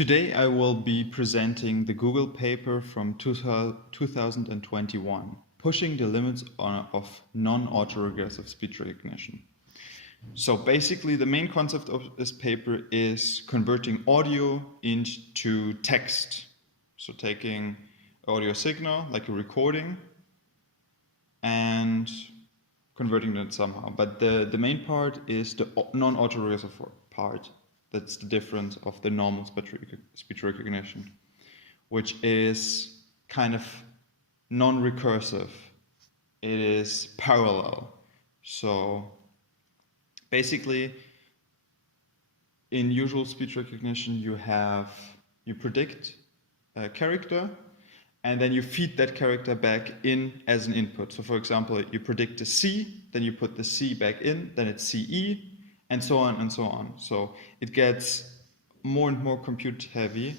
Today I will be presenting the Google paper from 2021, Pushing the Limits of Non-Autoregressive Speech Recognition. So basically the main concept of this paper is converting audio into text. So taking audio signal, like a recording, and converting it somehow. But the main part is the non-autoregressive part. That's the difference of the normal speech recognition, which is kind of non-recursive. It is parallel. So basically, in usual speech recognition, you predict a character, and then you feed that character back in as an input. So for example, you predict a C, then you put the C back in, then it's CE, and so on and so on. So it gets more and more compute heavy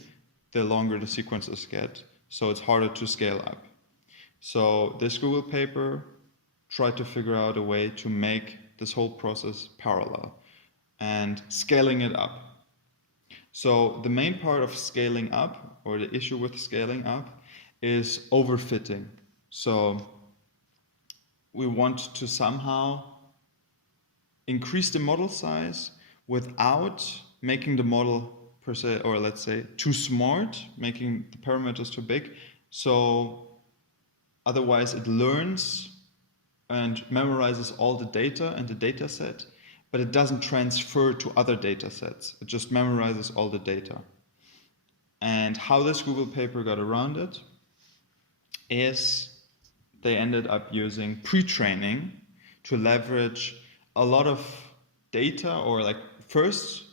the longer the sequences get, so it's harder to scale up. So this Google paper tried to figure out a way to make this whole process parallel and scaling it up. So the main part of scaling up, or the issue with scaling up, is overfitting. So we want to somehow increase the model size without making the model per se, or let's say too smart, making the parameters too big. So otherwise it learns and memorizes all the data and the data set, but it doesn't transfer to other data sets. It just memorizes all the data. And how this Google paper got around it is they ended up using pre-training to leverage a lot of data, or like first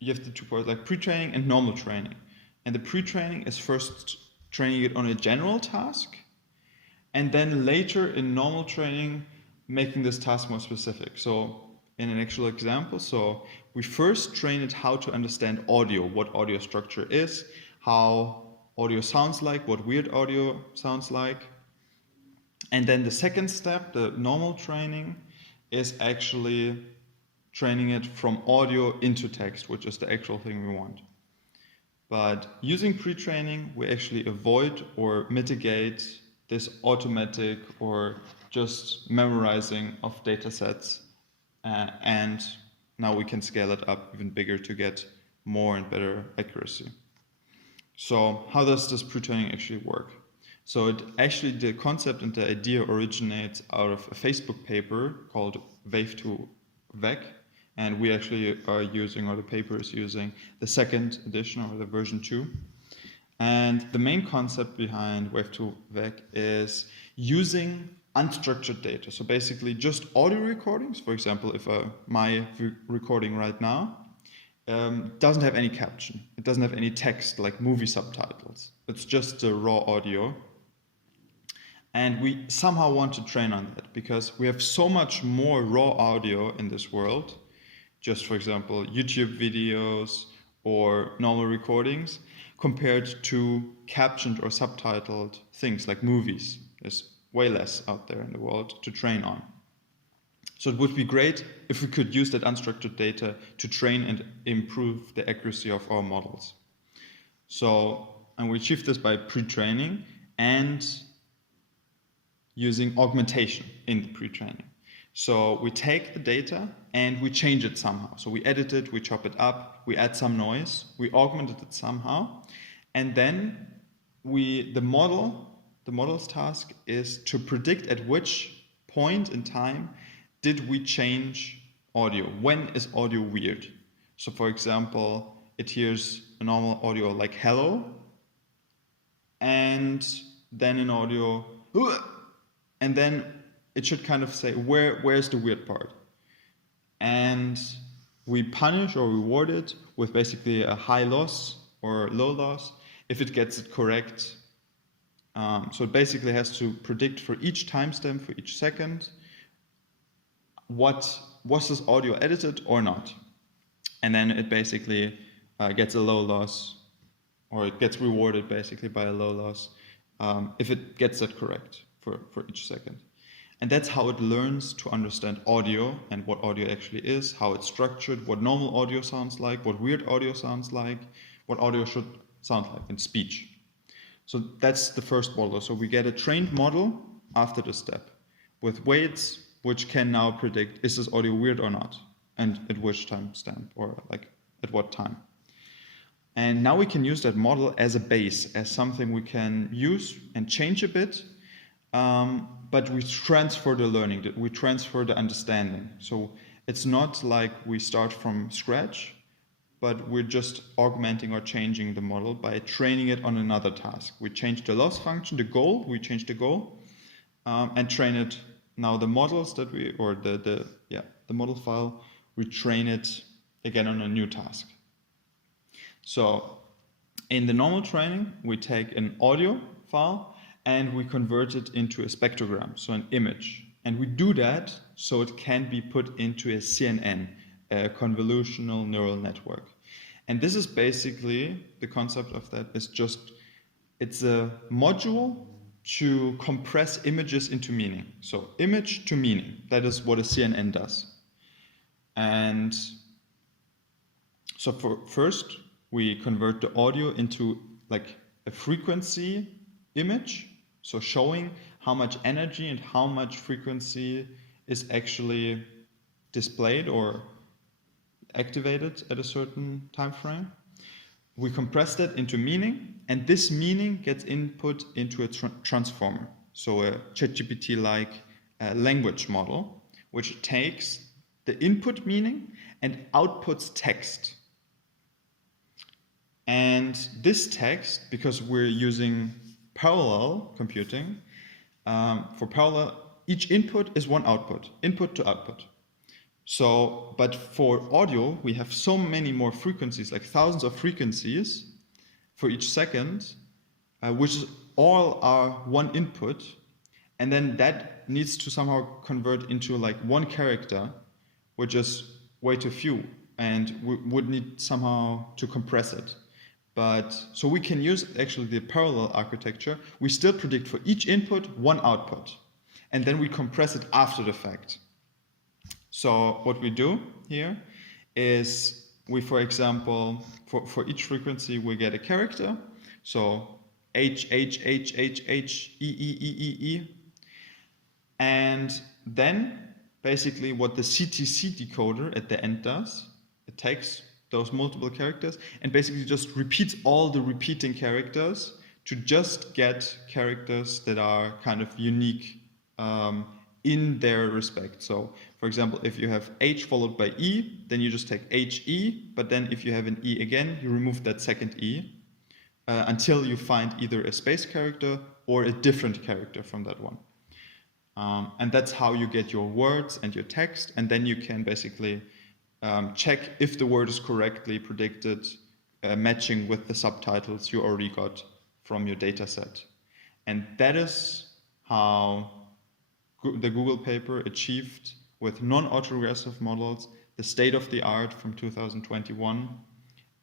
you have the two parts, like pre-training and normal training. And the pre-training is first training it on a general task, and then later in normal training making this task more specific. So in an actual example, so we first train it how to understand audio, what audio structure is, how audio sounds like, what weird audio sounds like. And then the second step, the normal training, is actually training it from audio into text, which is the actual thing we want. But using pre-training, we actually avoid or mitigate this automatic or just memorizing of data sets. And now we can scale it up even bigger to get more and better accuracy. So how does this pre-training actually work? So the concept and the idea originates out of a Facebook paper called Wave to Vec, and we actually are using, or the paper is using, the second edition, or the version 2. And the main concept behind Wave to Vec is using unstructured data. So basically just audio recordings. For example, if my recording right now doesn't have any caption, it doesn't have any text like movie subtitles. It's just the raw audio. And we somehow want to train on that because we have so much more raw audio in this world, just for example, YouTube videos or normal recordings, compared to captioned or subtitled things like movies. There's way less out there in the world to train on. So it would be great if we could use that unstructured data to train and improve the accuracy of our models. So, and we achieve this by pre-training and using augmentation in the pre-training. So we take the data and we change it somehow. So we edit it, we chop it up, we add some noise, we augmented it somehow, and then the model's task is to predict at which point in time did we change audio. When is audio weird? So for example, it hears a normal audio like hello, and then in audio, and then it should kind of say, where's the weird part? And we punish or reward it with basically a high loss or low loss if it gets it correct. So it basically has to predict for each timestamp, for each second, was this audio edited or not? And then it basically gets a low loss, or it gets rewarded basically by a low loss if it gets that correct for each second. And that's how it learns to understand audio and what audio actually is, how it's structured, what normal audio sounds like, what weird audio sounds like, what audio should sound like in speech. So that's the first model. So we get a trained model after the step with weights which can now predict, is this audio weird or not? And at which time stamp, or like at what time. And now we can use that model as a base, as something we can use and change a bit, but we transfer the learning, we transfer the understanding. So it's not like we start from scratch, but we're just augmenting or changing the model by training it on another task. We change the loss function, the goal, we change the goal, and train it. Now the models that the model file, we train it again on a new task. So in the normal training, we take an audio file and we convert it into a spectrogram, so an image. And we do that so it can be put into a CNN, a convolutional neural network. And this is basically, the concept of that is just, it's a module to compress images into meaning. So image to meaning, that is what a CNN does. And so first, we convert the audio into like a frequency image, so showing how much energy and how much frequency is actually displayed or activated at a certain time frame. We compress that into meaning, and this meaning gets input into a transformer, so a ChatGPT-like language model, which takes the input meaning and outputs text. And this text, because we're using parallel computing, for parallel, each input is one output, input to output. So, but for audio, we have so many more frequencies, like thousands of frequencies for each second, which all are one input. And then that needs to somehow convert into like one character, which is way too few, and we would need somehow to compress it. But so we can use actually the parallel architecture. We still predict for each input one output, and then we compress it after the fact. So what we do here is we, for example, for each frequency we get a character. So H, H, H, H, H, E, E, E, E, E. And then basically what the CTC decoder at the end does, it takes those multiple characters and basically just repeats all the repeating characters to just get characters that are kind of unique in their respect. So for example, if you have H followed by E, then you just take HE, but then if you have an E again, you remove that second E until you find either a space character or a different character from that one. And that's how you get your words and your text, and then you can basically check if the word is correctly predicted, matching with the subtitles you already got from your data set. And that is how the Google paper achieved with non-autoregressive models the state of the art from 2021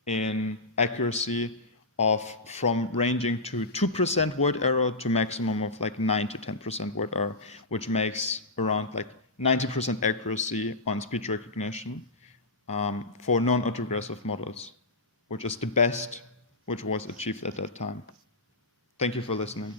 in accuracy of from ranging to 2% word error to maximum of like 9 to 10% word error, which makes around like 90% accuracy on speech recognition for non-autoregressive models, which is the best which was achieved at that time. Thank you for listening.